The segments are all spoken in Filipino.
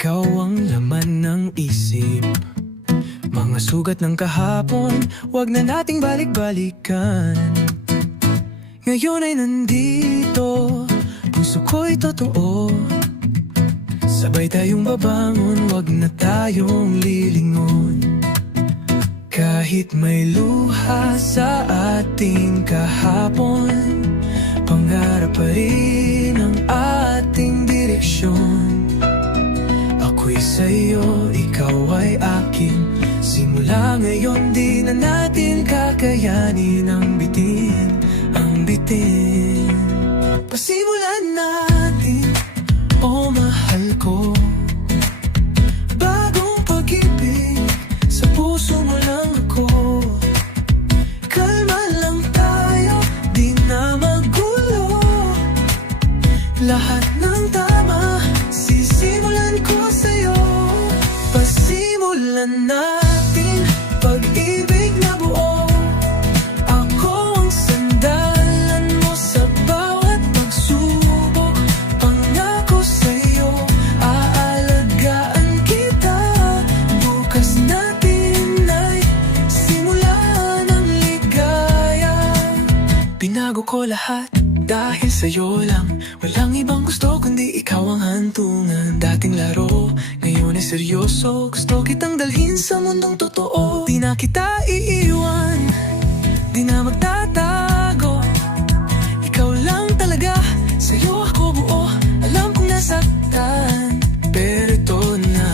ikaw ang laman ng isip. Mga sugat ng kahapon, wag na nating balik-balikan. Ngayon ay nandito, puso ko'y totoo. Sabay tayong babangon, wag na tayong lilingon. Kahit may luha sa ating kahapon, pangarap pa rin ang ating direksyon. Ako'y sa'yo, ikaw ay akin. Simula ngayon di na natin kakayanin ang bitin, ang bitin. Pasimulan natin, oh mahal ko, bagong pag-ibig, sa puso mo lang ako. Kalma lang tayo, di na magulo. Lahat ng tama, sisimulan ko sa'yo. Pasimulan natin, pag-ibig na buo. Ako ang sandalan mo sa bawat pagsubok. Pangako sa'yo, aalagaan kita. Bukas natin ay simulan ng ligaya. Binago ko lahat dahil sa'yo lang. Walang ibang gusto kundi ikaw ang hantungan. Dating laro, ngayon ay seryoso. Gusto kitang dalhin sa mundong totoo. Di na kita iiwan, di na magtatago. Ikaw lang talaga, sa'yo ako buo. Alam kong nasaktan, pero ito na.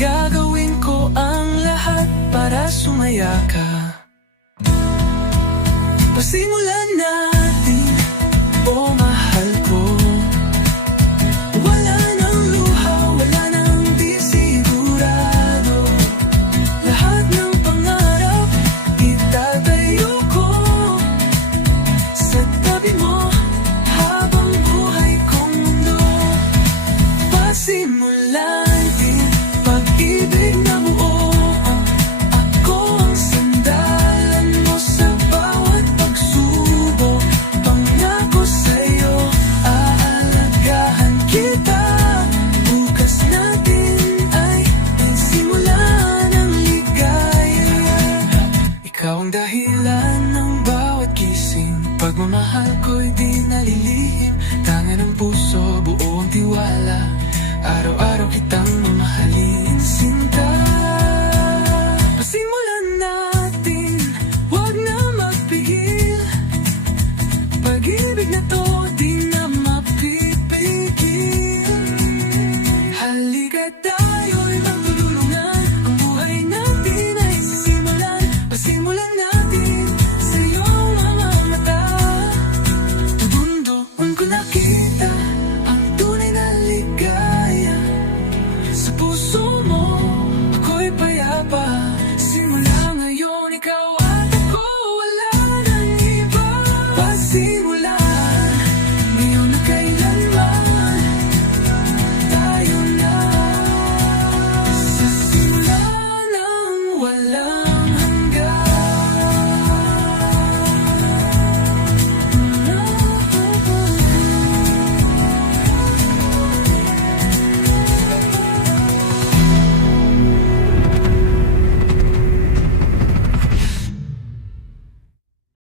Gagawin ko ang lahat para sumaya ka. Pasimulan natin, oh mahal ko. Wala nang luha, wala nang di sigurado. Lahat ng pangarap, itatayo ko sa tabi mo habang buhay kong mundo. Pasimulan din, pag-ibig na buo. Ako ang sandalan mo sa bawat pagsubok. Pangako sa'yo, aalagaan kita. Bukas natin ay simulan ng ligaya. Ikaw ang dahilan ng bawat gising. Pagmamahal ko'y di nalilihim. Tangan ng puso, buo ang tiwala. Araw-araw kitang mamahalin, sinta.